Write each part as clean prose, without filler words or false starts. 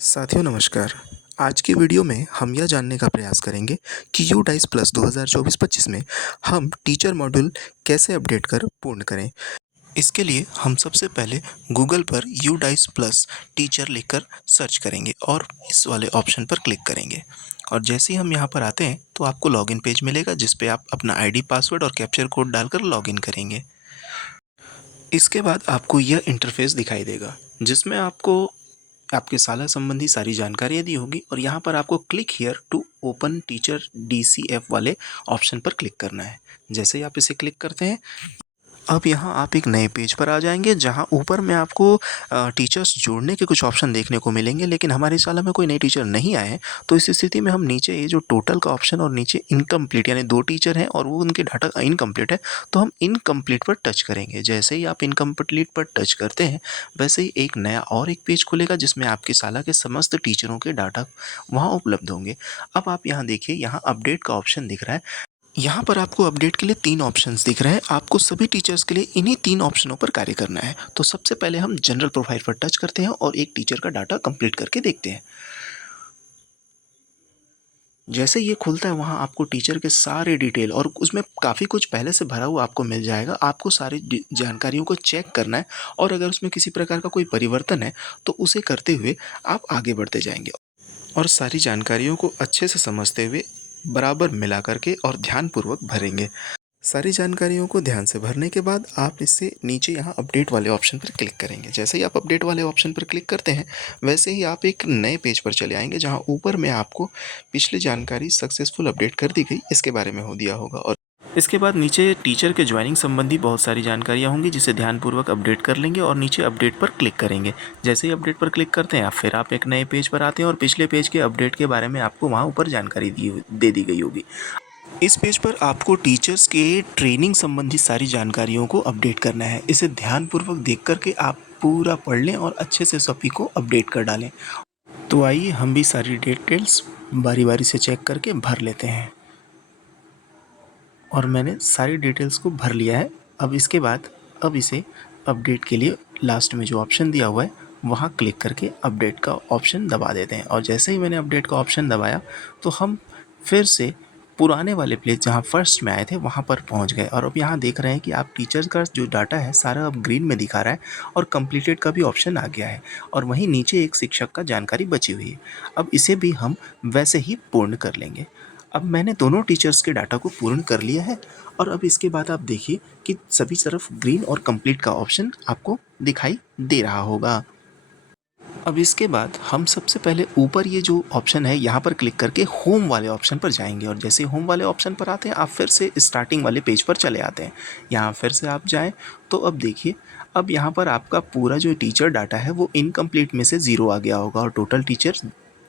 साथियों नमस्कार। आज की वीडियो में हम यह जानने का प्रयास करेंगे कि यूडाइस प्लस 2024-25 में हम टीचर मॉड्यूल कैसे अपडेट कर पूर्ण करें। इसके लिए हम सबसे पहले गूगल पर यूडाइस प्लस टीचर लिखकर सर्च करेंगे और इस वाले ऑप्शन पर क्लिक करेंगे। और जैसे ही हम यहाँ पर आते हैं तो आपको लॉगिन पेज मिलेगा जिस पे आप अपना आईडी, पासवर्ड और कैप्चर कोड डालकर लॉगिन करेंगे। इसके बाद आपको यह इंटरफेस दिखाई देगा जिसमें आपको आपके साला संबंधी सारी जानकारियाँ दी होगी और यहाँ पर आपको click here to open teacher DCF वाले ऑप्शन पर क्लिक करना है। जैसे ही आप इसे क्लिक करते हैं, अब यहाँ आप एक नए पेज पर आ जाएंगे जहाँ ऊपर में आपको टीचर्स जोड़ने के कुछ ऑप्शन देखने को मिलेंगे, लेकिन हमारी शाला में कोई नए टीचर नहीं आए हैं। तो इस स्थिति में हम नीचे ये जो टोटल का ऑप्शन और नीचे इनकम्प्लीट यानी 2 टीचर हैं और वो उनके डाटा इनकम्प्लीट है, तो हम इनकम्प्लीट पर टच करेंगे। जैसे ही आप इनकम्प्लीट पर टच करते हैं वैसे ही एक नया और एक पेज खुलेगा जिसमें आपकी शाला के समस्त टीचरों के डाटा वहाँ उपलब्ध होंगे। अब आप यहाँ देखिए, यहाँ अपडेट का ऑप्शन दिख रहा है। यहाँ पर आपको अपडेट के लिए 3 ऑप्शंस दिख रहे हैं। आपको सभी टीचर्स के लिए इन्हीं 3 ऑप्शनों पर कार्य करना है। तो सबसे पहले हम जनरल प्रोफाइल पर टच करते हैं और एक टीचर का डाटा कंप्लीट करके देखते हैं। जैसे ये खुलता है वहाँ आपको टीचर के सारे डिटेल और उसमें काफ़ी कुछ पहले से भरा हुआ आपको मिल जाएगा। आपको सारी जानकारियों को चेक करना है और अगर उसमें किसी प्रकार का कोई परिवर्तन है तो उसे करते हुए आप आगे बढ़ते जाएंगे और सारी जानकारियों को अच्छे से समझते हुए बराबर मिला करके और ध्यानपूर्वक भरेंगे। सारी जानकारियों को ध्यान से भरने के बाद आप इससे नीचे यहाँ अपडेट वाले ऑप्शन पर क्लिक करेंगे। जैसे ही आप अपडेट वाले ऑप्शन पर क्लिक करते हैं वैसे ही आप एक नए पेज पर चले आएंगे जहाँ ऊपर में आपको पिछली जानकारी सक्सेसफुल अपडेट कर दी गई इसके बारे में हो दिया होगा। और इसके बाद नीचे टीचर के ज्वाइनिंग संबंधी बहुत सारी जानकारियाँ होंगी जिसे ध्यानपूर्वक अपडेट कर लेंगे और नीचे अपडेट पर क्लिक करेंगे। जैसे ही अपडेट पर क्लिक करते हैं फिर आप एक नए पेज पर आते हैं और पिछले पेज के अपडेट के बारे में आपको वहाँ ऊपर जानकारी दे दी गई होगी। इस पेज पर आपको टीचर्स के ट्रेनिंग संबंधी सारी जानकारियों को अपडेट करना है। इसे ध्यानपूर्वक देख करके आप पूरा पढ़ लें और अच्छे से सभी को अपडेट कर डालें। तो आइए हम भी सारी डिटेल्स बारी बारी से चेक करके भर लेते हैं। और मैंने सारी डिटेल्स को भर लिया है। अब इसके बाद अब इसे अपडेट के लिए लास्ट में जो ऑप्शन दिया हुआ है वहाँ क्लिक करके अपडेट का ऑप्शन दबा देते हैं। और जैसे ही मैंने अपडेट का ऑप्शन दबाया तो हम फिर से पुराने वाले प्लेस जहाँ फर्स्ट में आए थे वहाँ पर पहुँच गए। और अब यहाँ देख रहे हैं कि आप टीचर्स का जो डाटा है सारा अब ग्रीन में दिखा रहा है और कंप्लीटेड का भी ऑप्शन आ गया है और वहीं नीचे एक शिक्षक का जानकारी बची हुई है। अब इसे भी हम वैसे ही पूर्ण कर लेंगे। अब मैंने दोनों टीचर्स के डाटा को पूर्ण कर लिया है और अब इसके बाद आप देखिए कि सभी तरफ ग्रीन और कंप्लीट का ऑप्शन आपको दिखाई दे रहा होगा। अब इसके बाद हम सबसे पहले ऊपर ये जो ऑप्शन है यहाँ पर क्लिक करके होम वाले ऑप्शन पर जाएंगे और जैसे होम वाले ऑप्शन पर आते हैं आप फिर से स्टार्टिंग वाले पेज पर चले आते हैं। यहाँ फिर से आप जाएं तो अब देखिए, अब यहाँ पर आपका पूरा जो टीचर डाटा है वो इनकम्प्लीट में से 0 आ गया होगा और टोटल टीचर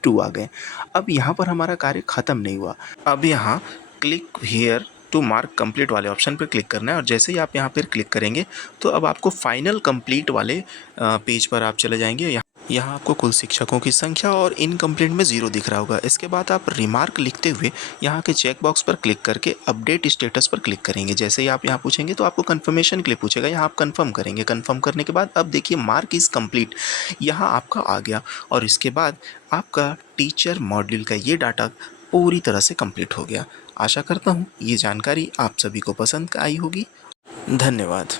2 आ गए। अब यहाँ पर हमारा कार्य ख़त्म नहीं हुआ। अब यहाँ click here to mark complete वाले ऑप्शन पर क्लिक करना है और जैसे ही आप यहाँ पर क्लिक करेंगे तो अब आपको फाइनल कंप्लीट वाले पेज पर आप चले जाएंगे। यहाँ आपको कुल शिक्षकों की संख्या और इनकम्प्लीट में 0 दिख रहा होगा। इसके बाद आप रिमार्क लिखते हुए यहाँ के चेक बॉक्स पर क्लिक करके अपडेट स्टेटस पर क्लिक करेंगे। जैसे ही आप यहाँ पूछेंगे तो आपको कंफर्मेशन के लिए पूछेगा, यहाँ आप कंफर्म करेंगे। कंफर्म करने के बाद अब देखिए मार्क इज़ कंप्लीट यहाँ आपका आ गया और इसके बाद आपका टीचर मॉड्यूल का ये डाटा पूरी तरह से कंप्लीट हो गया। आशा करता हूँ ये जानकारी आप सभी को पसंद आई होगी। धन्यवाद।